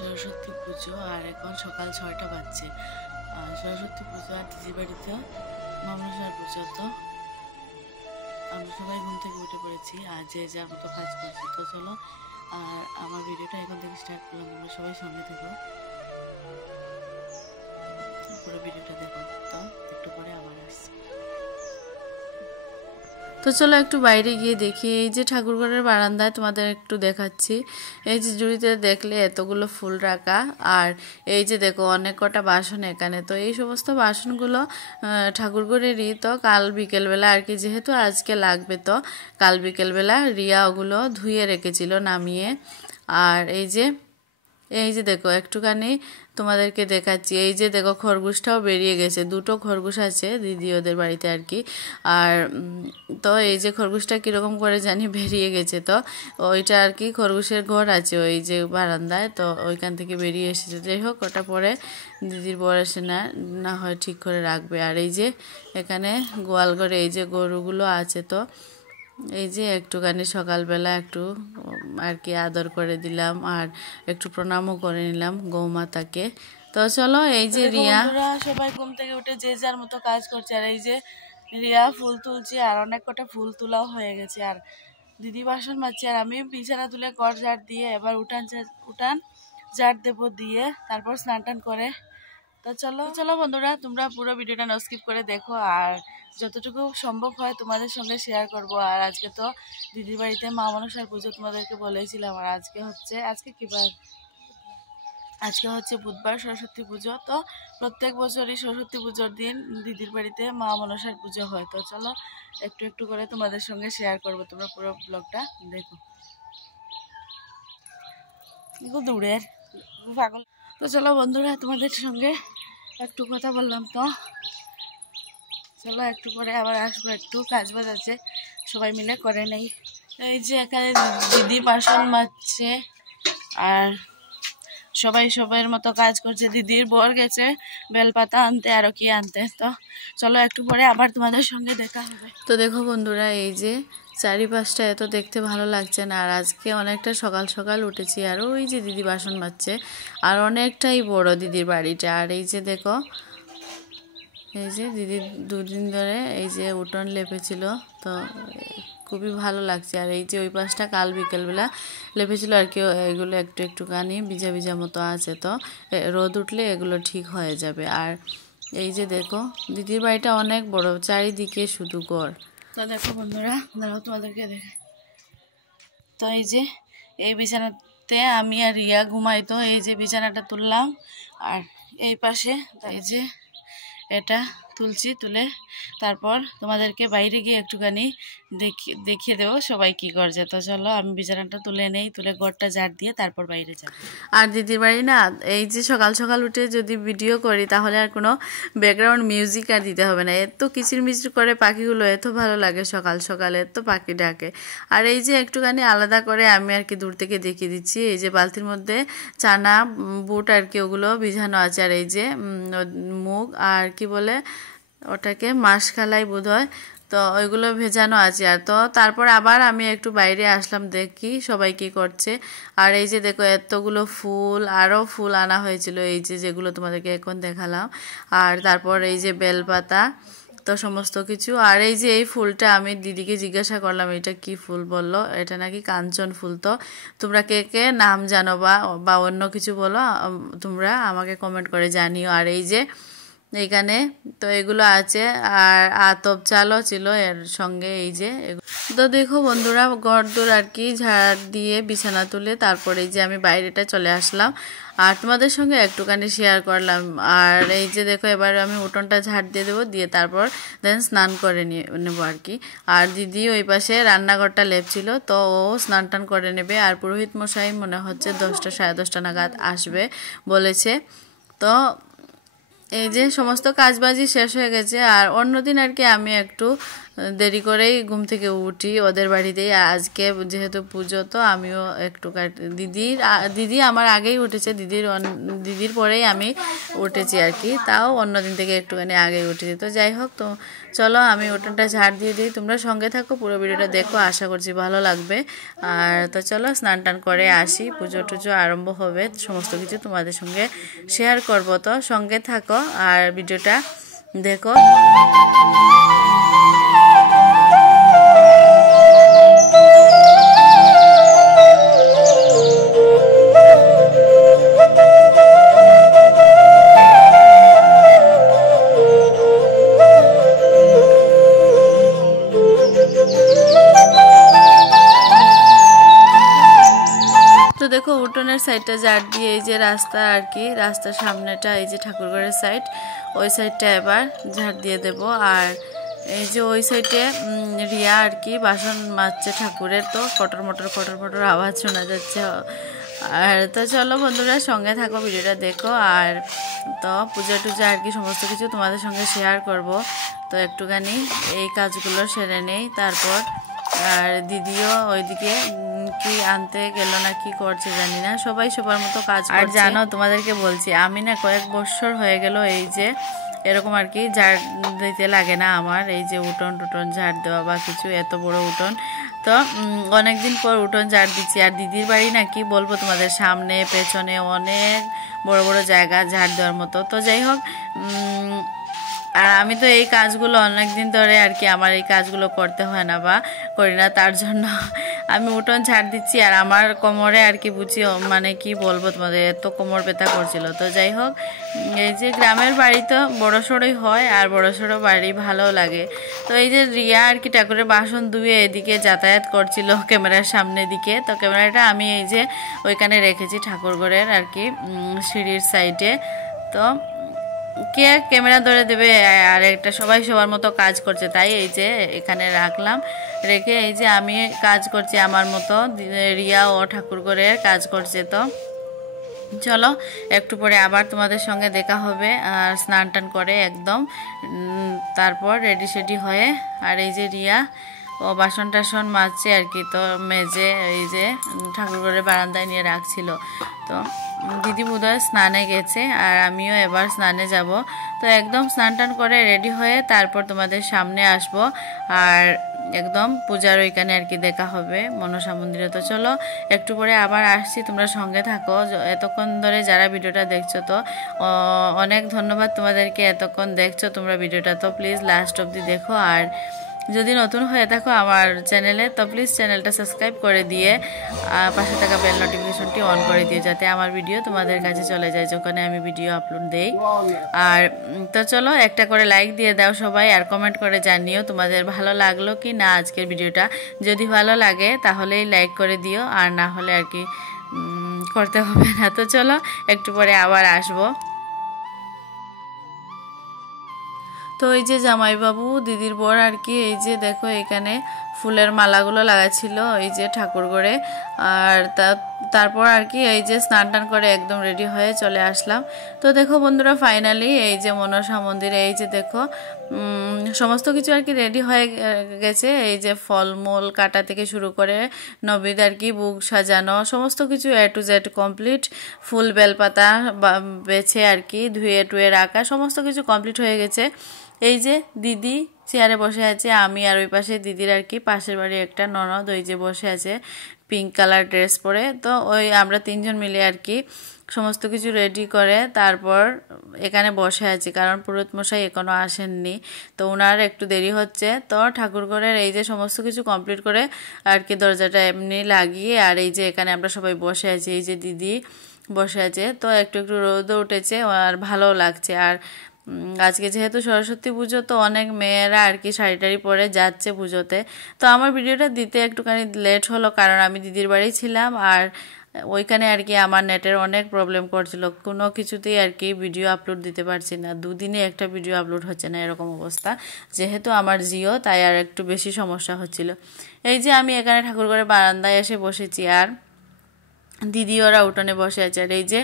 সরস্বতী পুজো আর এখন সকাল ৬টা বাজছে। সরস্বতী পুজো আর দিদির বাড়িতে মনসার পুজো। তো আমরা সবাই ঘুম থেকে উঠে পড়েছি আর যে যার মতো কাজ করছি। তো চলো আর আমার ভিডিওটা এখন থেকে স্টার্ট করলাম, তোমরা সবাই সঙ্গে থেকো, পুরো ভিডিওটা দেখো। তো একটু পরে আবার আসছি। তো চলো একটু বাইরে গিয়ে দেখি। এই যে ঠাকুরঘরের বারান্দায় তোমাদের একটু দেখাচ্ছি। এই যে জুড়িতে দেখলে এতগুলো ফুল রাখা, আর এই যে দেখো অনেক কটা বাসন এখানে। তো এই সমস্ত বাসনগুলো ঠাকুরঘরেরই। তো কাল বিকেলবেলা আর কি, যেহেতু আজকে লাগবে, তো কাল বিকেলবেলা রিয়া ওগুলো ধুয়ে রেখেছিল নামিয়ে। আর এই যে দেখো একটুখানি তোমাদেরকে দেখাচ্ছি। এই যে দেখো খরগোশটাও বেরিয়ে গেছে, দুটো খরগোশ আছে দিদি ওদের বাড়িতে আর কি। আর তো এই যে খরগোশটা কীরকম করে জানি বেরিয়ে গেছে। তো ওইটা আর কি খরগোশের ঘর আছে ওই যে বারান্দায়, তো ওইখান থেকে বেরিয়ে এসেছে। যাই হোক, ওটা পরে দিদির বর এসে না হয় ঠিক করে রাখবে। আর এই যে এখানে গোয়াল ঘরে এই যে গরুগুলো আছে, তো এই যে একটুখানি সকালবেলা একটু আর কি আদর করে দিলাম আর একটু প্রণামও করে নিলাম গৌমাতাকে। তো চলো এই যে রিয়া সবাই ঘুম থেকে উঠে যে যার মতো কাজ করছে। আর এই যে রিয়া ফুল তুলছে আর অনেক কটা ফুল তোলাও হয়ে গেছে। আর দিদি বাসন মাজছে আর আমি বিছানা তুলে ঘর ঝাড় দিয়ে এবার উঠান ঝাড় দেবো, দিয়ে তারপর স্নান টান করে। তো চলো বন্ধুরা, তোমরা পুরো ভিডিওটা না স্কিপ করে দেখো আর যতটুকু সম্ভব হয় তোমাদের সঙ্গে শেয়ার করব। আর আজকে তো দিদির বাড়িতে মা মনসার পুজো তোমাদেরকে বলেছিলাম। আর আজকে কি বার? আজকে হচ্ছে বুধবার, সরস্বতী পুজো। তো প্রত্যেক বছরই সরস্বতী পুজোর দিন দিদির বাড়িতে মা মনসার পুজো হয়। তো চলো একটু একটু করে তোমাদের সঙ্গে শেয়ার করব, তোমরা পুরো ব্লগটা দেখো। দূরের পাগল। তো চলো বন্ধুরা, তোমাদের সঙ্গে একটু কথা বললাম। তো চলো একটু পরে আবার আসবো, একটু কাজ বাজ আছে, সবাই মিলে করে নেই। এই যে এখানে দিদি বাসন মাজছে আর সবাই সবার মতো কাজ করছে। দিদির বর গেছে বেলপাতা আনতে, আরও কি আনতে। তো চলো একটু পরে আবার তোমাদের সঙ্গে দেখা হবে। তো দেখো বন্ধুরা, এই যে চারিপাশটা এত দেখতে ভালো লাগছে না। আর আজকে অনেকটা সকাল সকাল উঠেছি। আর ওই যে দিদি বাসন মাজছে আর অনেকটাই বড় দিদির বাড়িটা। আর এই যে দেখো, এই যে দিদি দুদিন ধরে এই যে উঠোন লেপেছিল, তো খুবই ভালো লাগছে। আর এই যে ওই পাশটা কাল বিকেলবেলা লেপেছিল আর কি, এগুলো একটু একটুখানি ভিজা ভিজা মতো আছে। তো রোদ উঠলে এগুলো ঠিক হয়ে যাবে। আর এই যে দেখো দিদির বাড়িটা অনেক বড়, চারিদিকে শুধু ঘর। তো দেখো বন্ধুরা, দাঁড়াও তোমাদেরকে দেখে। তো এই যে এই বিছানাতে আমি আর রিয়া ঘুমাই। তো এই যে বিছানাটা তুললাম আর এই পাশে এই যে এটা তুলছি, তুলে তারপর তোমাদেরকে বাইরে গিয়ে একটুখানি দেখিয়ে দেবো সবাই কি করছে। তো চলো আমি বিছানাটা তুলে নেই, তুলে ঘরটা ঝাড় দিয়ে তারপর বাইরে যাব। আর দিদির বাড়ি না, এই যে সকাল সকাল উঠে যদি ভিডিও করি তাহলে আর কোনো ব্যাকগ্রাউন্ড মিউজিক আর দিতে হবে না। এত কিচিরমিচির করে পাখিগুলো, এত ভালো লাগে সকাল সকালে, এত পাখি ডাকে। আর এই যে একটুখানি আলাদা করে আমি আর কি দূর থেকে দেখিয়ে দিচ্ছি। এই যে বালতির মধ্যে চানা বুট আর কি ওগুলো ভিজানো আছে। আর এই যে মুগ আর কি বলে ওটাকে মাসকালাই বোধ হয়, তো ওইগুলো ভেজানো আছে। আর তো তারপর আবার আমি একটু বাইরে আসলাম, দেখি সবাই কি করছে। আর এই যে দেখো এতগুলো ফুল, আরও ফুল আনা হয়েছিল, এই যে যেগুলো তোমাদেরকে এখন দেখালাম। আর তারপর এই যে বেলপাতা, তো সমস্ত কিছু। আর এই যে এই ফুলটা আমি দিদিকে জিজ্ঞাসা করলাম এটা কি ফুল, বললো এটা নাকি কাঞ্চন ফুল। তো তোমরা কে কে নাম জানো বা অন্য কিছু বলো, তোমরা আমাকে কমেন্ট করে জানিও। আর এই যে এইখানে তো এগুলো আছে আর আতপ চালও ছিল এর সঙ্গে। এই যে তো দেখো বন্ধুরা, ঘরদোর আর কি ঝাড় দিয়ে বিছানা তুলে তারপর এই যে আমি বাইরেটা চলে আসলাম আর তোমাদের সঙ্গে একটুখানি শেয়ার করলাম। আর এই যে দেখো এবার আমি উঠোনটা ঝাড় দিয়ে দেবো, দিয়ে তারপর দেন স্নান করে নেবো আর কি। আর দিদি ওই পাশে রান্নাঘরটা লেপছিল, তো ও স্নান টান করে নেবে। আর পুরোহিত মশাই মনে হচ্ছে 10টা সাড়ে 10টা নাগাদ আসবে বলেছে। তো এই যে সমস্ত কাজবাজি শেষ হয়ে গেছে। আর অন্যদিন আর কি আমি একটু দেরি করেই ঘুম থেকে উঠি ওদের বাড়িতেই। আজকে যেহেতু পুজো তো আমিও একটু দিদি আমার আগেই উঠেছে, দিদির পরেই আমি উঠেছি আর কি, তাও অন্যদিন থেকে একটুখানি আগেই উঠেছি। তো যাই হোক, তো চলো আমি উঠোনটা ঝাড় দিয়ে দিই, তোমরা সঙ্গে থাকো, পুরো ভিডিওটা দেখো, আশা করছি ভালো লাগবে। আর তো চলো স্নান টান করে আসি, পুজো টুজো আরম্ভ হবে, সমস্ত কিছু তোমাদের সঙ্গে শেয়ার করব, তো সঙ্গে থাকো আর ভিডিওটা দেখো। তো দেখো উঠোনের সাইডটা ঝাড় দিয়ে এই যে রাস্তা আর কি, রাস্তার সামনেটা এই যে ঠাকুরঘরের সাইড, ওই সাইডটা এবার ঝাড় দিয়ে দেব। আর এই যে ওই সাইডে রিয়া আর কি বাসন মাজছে ঠাকুরের, তো কটর মটর আওয়াজ শোনা যাচ্ছে। আর তো চলো বন্ধুরা সঙ্গে থাকো, ভিডিওটা দেখো। আর তো পূজা টুজা আর কি সমস্ত কিছু তোমাদের সঙ্গে শেয়ার করব। তো একটুখানি এই কাজগুলো সেরে নেই, তারপর আর দিদিও ওইদিকে কি আনতে গেল না কি করছে জানি না, সবাই সবার মতো কাজ করছে। আর জানো তোমাদেরকে বলছি, আমি না কয়েক বছর হয়ে গেল এই যে এরকম আর কি ঝাড় দিতে লাগে না আমার, এই যে উঠোন টুটন ঝাড় দেওয়া বা কিছু, এত বড় উঠোন। তো অনেকদিন পর উঠোন ঝাড় দিচ্ছি। আর দিদির বাড়ি না কি বলবো তোমাদের, সামনে পেছনে অনেক বড় বড় জায়গা ঝাড় দেওয়ার মতো। তো যাই হোক, আর আমি তো এই কাজগুলো অনেক দিন ধরে আর কি আমার এই কাজগুলো করতে হয় না বা করি না, তার জন্য আমি উঠোন ঝাড় দিচ্ছি। আর আমার কোমরে আর কি বুঝি, মানে কি বলবো তোমাদের, এত কোমর ব্যথা করছিল। তো যাই হোক, এই যে গ্রামের বাড়ি তো বড় সড়োই হয়, আর বড় সড়ো বাড়ি ভালো লাগে। তো এই যে রিয়া আর কি ঠাকুরের বাসন ধুয়ে এদিকে যাতায়াত করছিল ক্যামেরার সামনে দিকে। তো ক্যামেরাটা আমি এই যে ওইখানে রেখেছি ঠাকুরঘরের আর কি সিঁড়ির সাইডে। তো কে ক্যামেরা ধরে দেবে, আর একটা সবাই সবার মতো কাজ করছে, তাই এই যে এখানে রাখলাম, রেখে এই যে আমি কাজ করছি আমার মতো, রিয়া ও ঠাকুরঘরের কাজ করছে। তো চলো একটু পরে আবার তোমাদের সঙ্গে দেখা হবে। আর স্নান টান করে একদম তারপর রেডি সেডি হয়ে, আর এই যে রিয়া ও বাসন টাসন মাজছে আর কি, তো মেজে এই যে ঠাকুরঘরের বারান্দায় নিয়ে রাখছিল। তো দিদি বোধহয় স্নানে গেছে, আর আমিও এবার স্নানে যাব। তো একদম স্নান টান করে রেডি হয়ে তারপর তোমাদের সামনে আসব, আর একদম পূজার ওইখানে আর কি দেখা হবে মনসা মন্দিরে। তো চলো একটু পরে আবার আসছি, তোমরা সঙ্গে থাকো। এতক্ষণ ধরে যারা ভিডিওটা দেখছো, তো অনেক ধন্যবাদ তোমাদেরকে, এতক্ষণ দেখছো তোমরা ভিডিওটা, তো প্লিজ লাস্ট অবধি দেখো। আর যদি নতুন হয়ে থাকো আমার চ্যানেলে, তো প্লিজ চ্যানেলটা সাবস্ক্রাইব করে দিয়ে পাশে থাকা বেল নোটিফিকেশনটি অন করে দিয়ে, যাতে আমার ভিডিও তোমাদের কাছে চলে যায় যখন আমি ভিডিও আপলোড দেই। আর তো চলো একটা করে লাইক দিয়ে দাও সবাই, আর কমেন্ট করে জানিও তোমাদের ভালো লাগলো কি না আজকের ভিডিওটা। যদি ভালো লাগে তাহলেই লাইক করে দিও, আর না হলে আর কি করতে হবে না। তো চলো একটু পরে আবার আসবো। তো এই যে জামাইবাবু দিদির বর আর কি, এই যে দেখো এখানে ফুলের মালাগুলো লাগাচ্ছিল এই যে ঠাকুরঘরে। আর তারপর আর কি এই যে স্নান টান করে একদম রেডি হয়ে চলে আসলাম। তো দেখো বন্ধুরা ফাইনালি এই যে মনসা মন্দিরে এই যে দেখো সমস্ত কিছু আর কি রেডি হয়ে গেছে। এই যে ফলমূল কাটা থেকে শুরু করে নবীদ আর কি বুক সাজানো, সমস্ত কিছু A to Z কমপ্লিট। ফুল বেলপাতা বেছে আর কি ধুয়ে টুয়ে রাখা, সমস্ত কিছু কমপ্লিট হয়ে গেছে। এই যে দিদি চেয়ারে বসে আছে, আমি আর ওই পাশে দিদির আর কি পাশের বাড়ি একটা ননদ ওই যে বসে আছে পিঙ্ক কালার ড্রেস পরে। তো ওই আমরা তিনজন মিলে আর কি সমস্ত কিছু রেডি করে তারপর এখানে বসে আছি, কারণ পুরোহিত মশাই এখনো আসেননি, তো ওনার একটু দেরি হচ্ছে। তো ঠাকুরঘরের এই যে সমস্ত কিছু কমপ্লিট করে আর কি দরজাটা এমনি লাগিয়ে, আর এই যে এখানে আমরা সবাই বসে আছি, এই যে দিদি বসে আছে। তো একটু একটু রোদও উঠেছে আর ভালো লাগছে। আর আজকে যেহেতু সরস্বতী পুজো, তো অনেক মেয়েরা আর কি শাড়ি টাড়ি পরে যাচ্ছে পুজোতে। তো আমার ভিডিওটা দিতে একটুখানি লেট হলো, কারণ আমি দিদির বাড়ি ছিলাম, আর ওইখানে আর কি আমার নেটের অনেক প্রবলেম করছিল, কোনো কিছুতেই আর কি ভিডিও আপলোড দিতে পারছি না, দুদিনে একটা ভিডিও আপলোড হচ্ছে না এরকম অবস্থা। যেহেতু আমার জিও, তাই আর একটু বেশি সমস্যা হচ্ছিল। এই যে আমি এখানে ঠাকুরঘরের বারান্দায় এসে বসেছি, আর দিদি ওরা উঠোনে বসে আছে। আর এই যে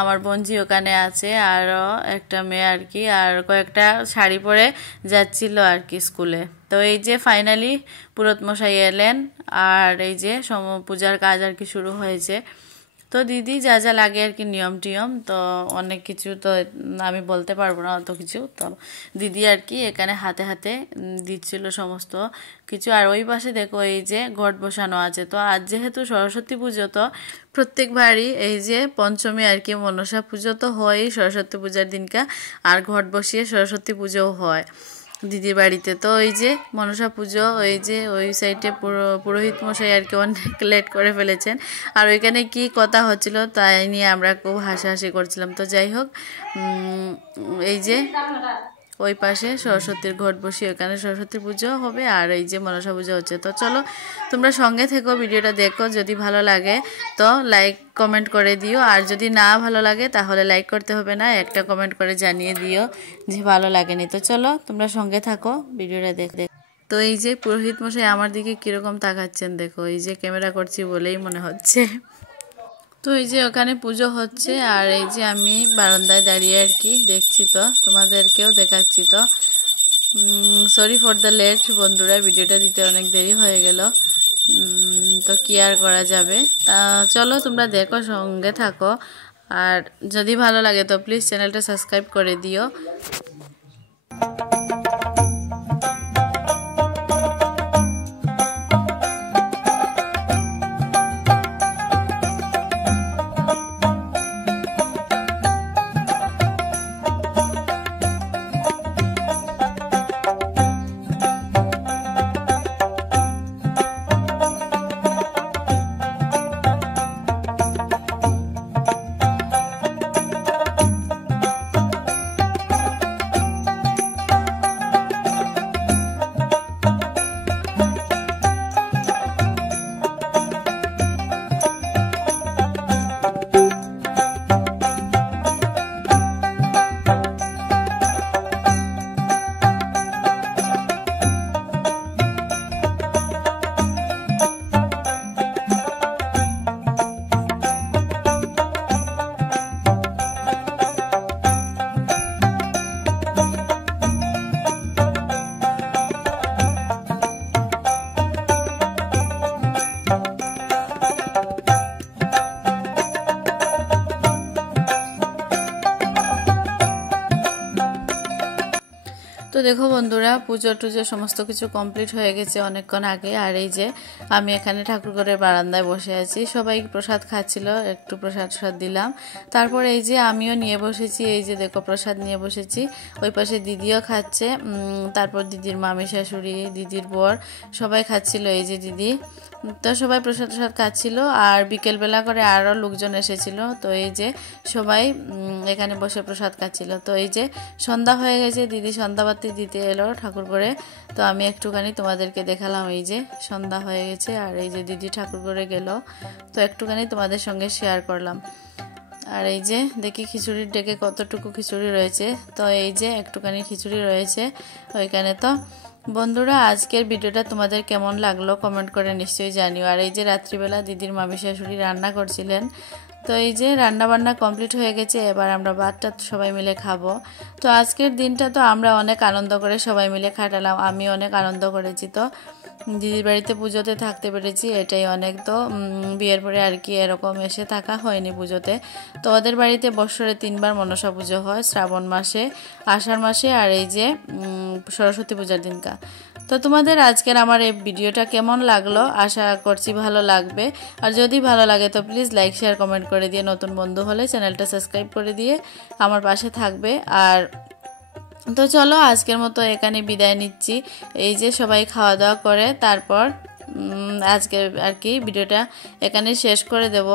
আমার বোনজি ওখানে আছে, আরও একটা মেয়ে আর কি, আর কয়েকটা শাড়ি পরে যাচ্ছিল আর কি স্কুলে। তো এই যে ফাইনালি পুরোহিত মশাই এলেন, আর এই যে পূজার কাজ আর কি শুরু হয়েছে। তো দিদি যা যা লাগে আর কি নিয়ম টিয়ম, তো অনেক কিছু তো আমি বলতে পারবো না অত কিছু, তো দিদি আর কি এখানে হাতে হাতে দিচ্ছিল সমস্ত কিছু। আর ওই পাশে দেখো এই যে ঘট বসানো আছে। তো আজ যেহেতু সরস্বতী পুজো, তো প্রত্যেকবারই এই যে পঞ্চমী আর কি মনসা পুজো তো হয়ই সরস্বতী পূজার দিনকা, আর ঘট বসিয়ে সরস্বতী পুজোও হয় দিদির বাড়িতে। তো ওই যে মনসা পুজো, ওই যে ওই সাইডে পুরোহিত মশাই আর কি অনেক লেট করে ফেলেছেন, আর ওইখানে কি কথা হচ্ছিল তাই নিয়ে আমরা খুব হাসাহাসি করছিলাম। তো যাই হোক, এই যে ওই পাশে সরস্বতীর ঘট বসিয়ে ওখানে সরস্বতী পুজো হবে, আর এই যে মনসা পুজো হচ্ছে। তো চলো তোমরা সঙ্গে থেকো, ভিডিওটা দেখো, যদি ভালো লাগে তো লাইক কমেন্ট করে দিও, আর যদি না ভালো লাগে তাহলে লাইক করতে হবে না, একটা কমেন্ট করে জানিয়ে দিও যে ভালো লাগেনি। তো চলো তোমরা সঙ্গে থাকো, ভিডিওটা দেখ। তো এই যে পুরোহিত মশাই আমার দিকে কিরকম তাকাচ্ছেন দেখো, এই যে ক্যামেরা করছি বলেই মনে হচ্ছে। তো এই যে ওখানে পুজো হচ্ছে, আর এই যে আমি বারান্দায় দাঁড়িয়ে আর কি দেখছি, তো তোমাদেরকেও দেখাচ্ছি। তো সরি ফর দ্য লেট বন্ধুরা, ভিডিওটা দিতে অনেক দেরি হয়ে গেল, তো কি আর করা যাবে। তা চলো তোমরা দেখো, সঙ্গে থাকো, আর যদি ভালো লাগে তো প্লিজ চ্যানেলটা সাবস্ক্রাইব করে দিও। তো দেখো বন্ধুরা, পুজো টুজো সমস্ত কিছু কমপ্লিট হয়ে গেছে অনেকক্ষণ আগে। আর এই যে আমি এখানে ঠাকুরঘরের বারান্দায় বসে আছি, সবাই প্রসাদ খাচ্ছিল, একটু প্রসাদ দিলাম। তারপর এই যে আমিও নিয়ে বসেছি, এই যে দেখো প্রসাদ নিয়ে বসেছি, ওই পাশে দিদিও খাচ্ছে, তারপর দিদির মামি শাশুড়ি, দিদির বর সবাই খাচ্ছিল, এই যে দিদি। তো সবাই প্রসাদ খাচ্ছিল, আর বিকেলবেলা করে আরও লোকজন এসেছিল। তো এই যে সবাই এখানে বসে প্রসাদ খাচ্ছিল। তো এই যে সন্ধ্যা হয়ে গেছে, দিদি সন্ধ্যাবাতি দিতে এলো ঠাকুর করে। তো আমি একটুখানি তোমাদেরকে দেখালাম, এই যে সন্ধ্যা হয়ে গেছে, আর এই যে দিদি ঠাকুর করে গেল, তো একটুখানি তোমাদের সঙ্গে শেয়ার করলাম। আর এই যে দেখি খিচুড়ির ডেকে কতটুকু খিচুড়ি রয়েছে, তো এই যে একটুখানি খিচুড়ি রয়েছে ওইখানে। তো বন্ধুরা, আজকের ভিডিওটা তোমাদের কেমন লাগলো কমেন্ট করে নিশ্চয়ই জানিও। আর এই যে রাত্রিবেলা দিদির মামি শাশুড়ি রান্না করছিলেন, তো এই যে রান্না বান্না কমপ্লিট হয়ে গেছে, এবার আমরা ভাতটা সবাই মিলে খাবো। তো আজকের দিনটা তো আমরা অনেক আনন্দ করে সবাই মিলে কাটালাম, আমি অনেক আনন্দ করেছি। তো দিদির বাড়িতে পুজোতে থাকতে পেরেছি, এটাই অনেক। তো বিয়ের পরে আর কি এরকম এসে থাকা হয়নি পুজোতে। তো ওদের বাড়িতে বৎসরে 3 বার মনসা পুজো হয়, শ্রাবণ মাসে, আষাঢ় মাসে, আর এই যে সরস্বতী পূজার দিনকা। তো তোমাদের আজকের আমার এই ভিডিওটা কেমন লাগলো, আশা করছি ভালো লাগবে। আর যদি ভালো লাগে তো প্লিজ লাইক শেয়ার কমেন্ট করে দিয়ে, নতুন বন্ধু হলে চ্যানেলটা সাবস্ক্রাইব করে দিয়ে আমার পাশে থাকবে। আর তো চলো আজকের মতো এখানে বিদায় নিচ্ছি। এই যে সবাই খাওয়া দাওয়া করে তারপর আজকে আর কি ভিডিওটা এখানে শেষ করে দেব।